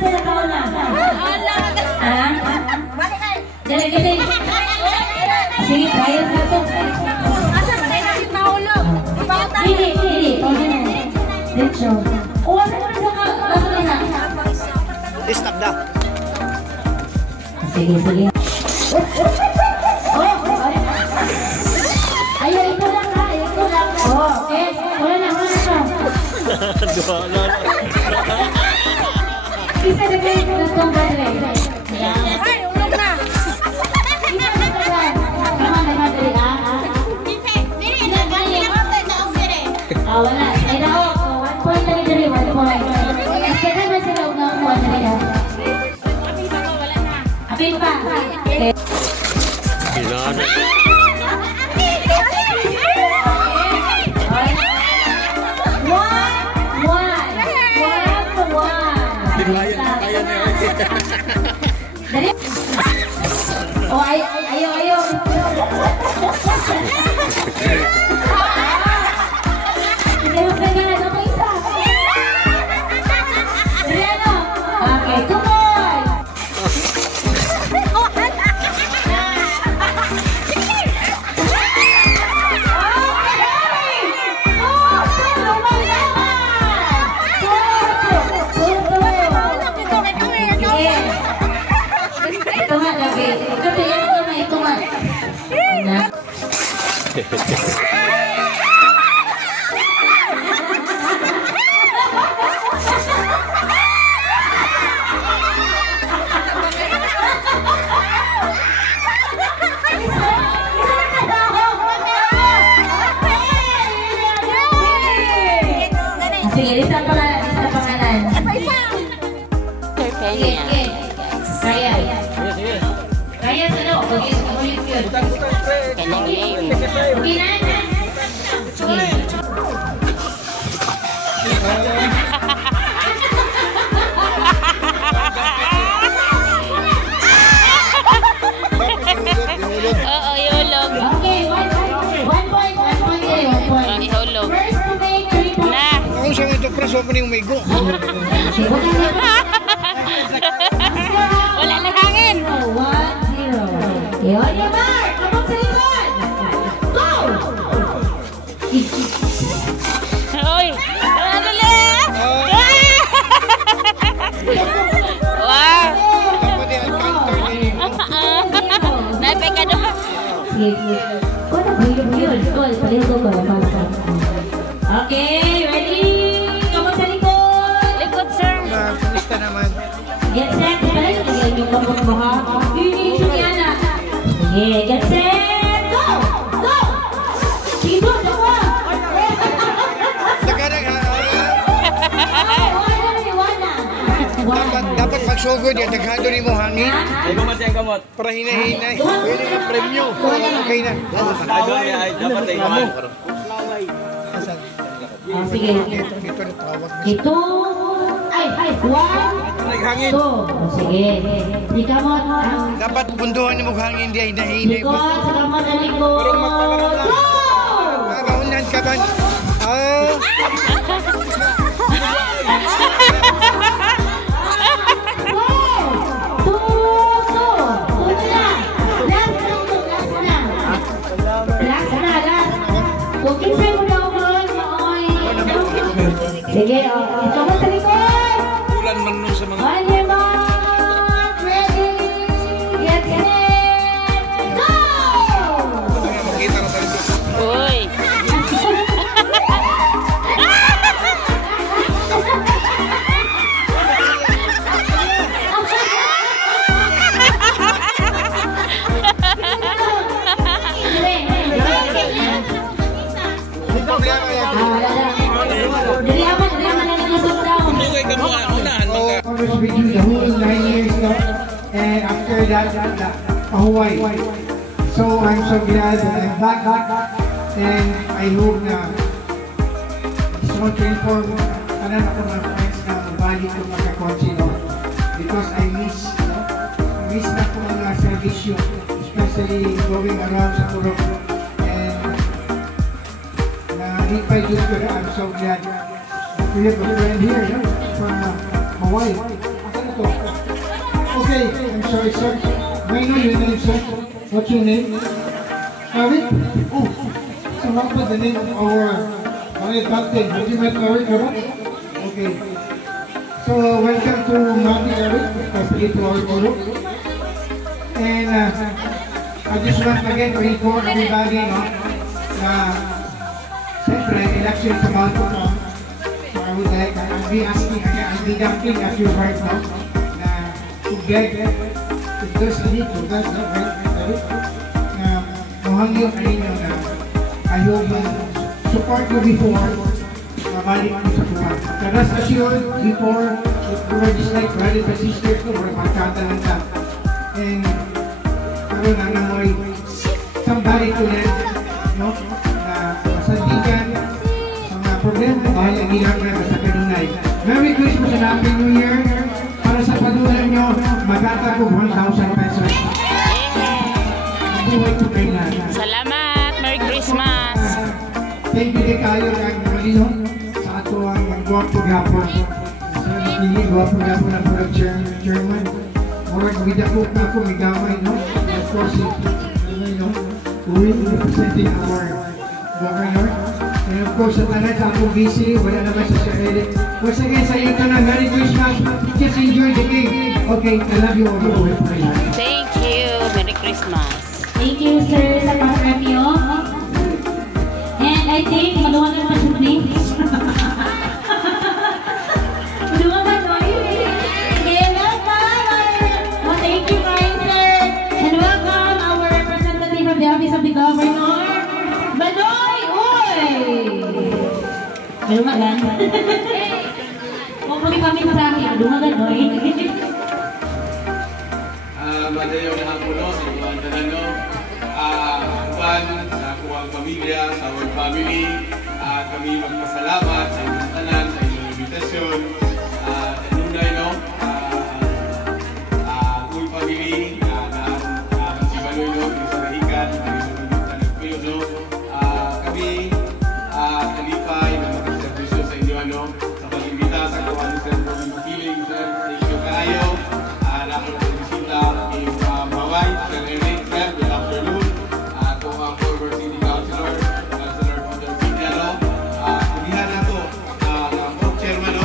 sila kauna? Dali, dali. Sige, kaya sa ito. Asa ba kayo natin mahulog? Hindi, hindi. Diretso. O, asa ko na Stop na. Sige, sige. Oh, ayaw, ito lang ha. Ito lang. Oh, okay. Wala na, wala na. Isa na kayo ng battery. Ay, ulog na. Isa na kayo. Tama na battery, ha? Oh, wala. Ay, na, oh. 1 point lang ito rin. 1 point. Kasi naman sila huwag na kuha na rin, ha? Apin pa. Okay. Ginana. Oh, ayo. Hindi mo pegangan ako isa. Adriano. Okay, tumoy. Sige, isa pangalan. Kaya. Kaya sa loob. Ulit yun. Sige. Oo, yulog. Okay, 1 point. Ihulog. First to make 3 points. Na. Ako siyang ito press opening may go. Wala na hangin. 1-0. Yun yung mark. Kapag sa likod. Go! Uy. Ano lang? Wow. Dapat yan, counter ni. Napay ka doon. Sige. Kung nabuyog-yun. Paliho ko. Okay, ready? Kapag sa likod. Likod, sir. Kumusta naman? Get set. Paliho ko yung kapag mo ha. Yun yung Yana. Sige, get set. Go! Go! Sige doon, ako. Dapat magsugod yan, naghado rin mo hangin. Ay, gumat yan gamot. Para hinahinay. Pwede ka premyo. Okay na. Dapat ay gamot. Sige. Ito na tawag. Ito. Ay, 1, Naghangin. 2. Sige. Di kamot. Dapat punduhan mo hangin, di ay nahinay. Likod, sa kamot na likod. Go! Maunan ka ba? Sige, ito mo sa likod. Ulan man nun sa mga... On your mark, ready, get set, go! Makita ka sa likod. Uy. With you the whole 9 years now, and after that, Hawaii. So I'm so glad that I'm back, and I hope na gusto ko to inform kanan ako mga friends na mabalik ko magkakonsi, no? Because I miss na ko mga servisyo, especially going around sa Purok, and na-repay dito ko na I'm so glad we have a friend here, no? From Hawaii. sorry, sir. May I know your name, sir? What's your name? Kari? Oh, so how about the name of our captain? Have you met Kari? Okay. So, welcome to Mami Kari, especially to our group. And I just want again to inform everybody, no, na siyempre, election is about to come. So I would like, I'll be asking again, I'll be dumping at your right now, na to beg, if there's a need to, that's not right, mahangyo kayo na ayaw yung support ko before, mabalik ko sa buwan. So rest assured, before, we were just like brothers and sisters ko, we're magkata lang ka. And, karoon na namoy, somebody to let, no, na masandigan, sa mga problema, dahil ang ilang na sa kanunay. Merry Christmas and Happy New Year! Para sa padulan nyo, magkata ko 1,000 pesos. Mabuhay ko kayo na. Salamat. Merry Christmas. Thank you din kayo ng malino sa ato ang gwapo-gwapo. Sa napili, gwapo-gwapo na product chairman. Murag widakot na ako, may gamay, no? Of course, we will be presenting our governor. And of course, sa tanan sa akong busy, wala naman sa Sir Eric. Once again, sa iyo ito na, Merry Christmas. Just enjoy the game. Okay, I love you all. Thank you. Merry Christmas. Thank you, sir, sa pang-premyo. And I think, maluwagan naman sa please. Maluwagan mo, okay, welcome. Oh, thank you, kind sir. And welcome our representative from the Office of the Governor, Banoy! Uy! Maluwagan. Huwag mo kami sa akin. Maluwagan, Noy. Madayaw na hapon no, sa ilang tanano. Upan sa kuwang pamilya, sa World Family. Kami magpasalamat sa inyong tanan, sa inyong invitasyon. Tanunay no, World Family, si Banoy no, sa Nahikan, kami sa Tanagpuyo no. Kami kalipay na makaservisyo sa inyo ano, sa pag-imbita sa kuwang sa pag-ipiling sa inyo kayo. Naku na bisita yung Maway, Sir Eric, Sir, good afternoon. Ito ang former City Councilor, Councilor Peter Pignalo. Kulihan na ito, ang chairman,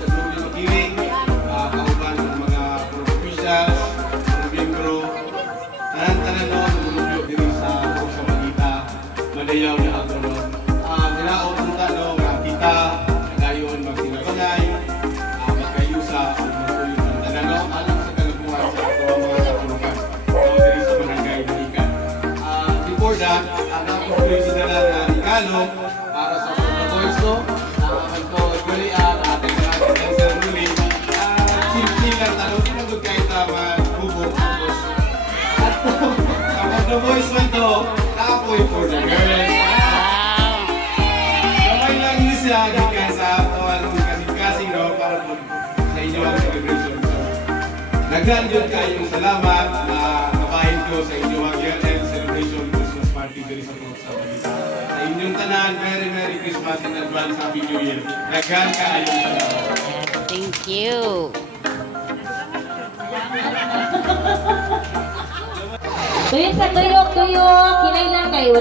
sa Blue Makiling, kauban ng mga officials, mga miyembro, tanan-tanan no, lumulubyo din sa Malita, madayaw na ako no. Minaot ang talo, kita, nagayon, magsinagangay, magkayusa, magkayusa ng tanan no, alam sa kalabuhan sa ako ang mga katulukan. So, there is a barangay Nahikan. Before that, ako po yung sinala na Regalo para sa protocols no. Ang ko, actually, ating mga Sir Ruli, simple lang talo, sinagod kahit magbubog. At kapag the boys man to, nakapoy for the girls. Kamay lang niyo siya, gikan sa kasing-kasing no, para po sa inyo ang celebration. So, naghan yun kayong salamat na kabahin ko sa inyo ang year-end celebration Christmas party diri sa Malita. Sa inyong tanan, Merry Merry Christmas in advance, Happy New Year. Naghan kayong salamat. Thank you. Tuyok sa tuyok, tuyok. Kinay lang kayo.